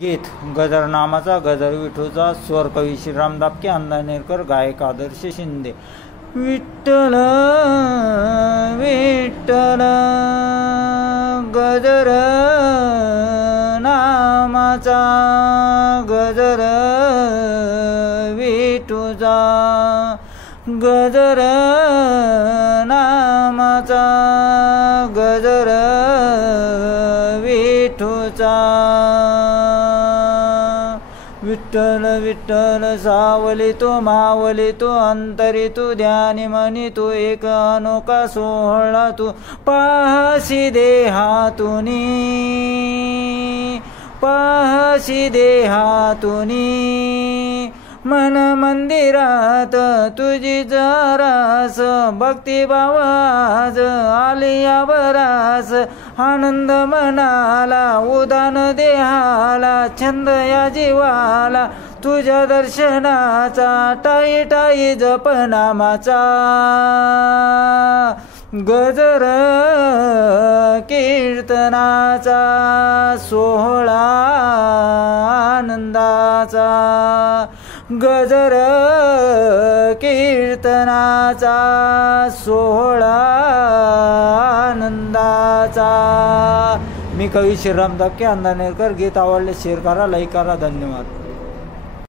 गीत गजर नामाचा गजर विठूचा स्वर कवी श्रीराम दापके अंधानेरकर गायक आदर्श शिंदे। विठ्ठल विठ्ठल गजर नामाचा गजर विठूचा गजर नामाचा गजर विठूचा। विठ्ठल विठ्ठल सावलितो मावलितो अंतरितो ध्यानी म्हणितो एक अनोखा सोहळा तू पाहसी देहातुनी पाहसी देहातुनी। मन मंदिरात तुझी जरास भक्तिभाव आज आलिया बरास। आनंद मनाला उदान देहाला छंद या जीवाला तुझ्या दर्शनाचा टाई टाई जपनामाचा। गजर कीर्तनाचा सोहळा आनंदाचा गजर कीर्तनाचा सोहळा आनंदाचा। मी कवी श्रीराम दापके अंधानेरकर। गीत आवडले शेअर करा, लाईक करा। धन्यवाद।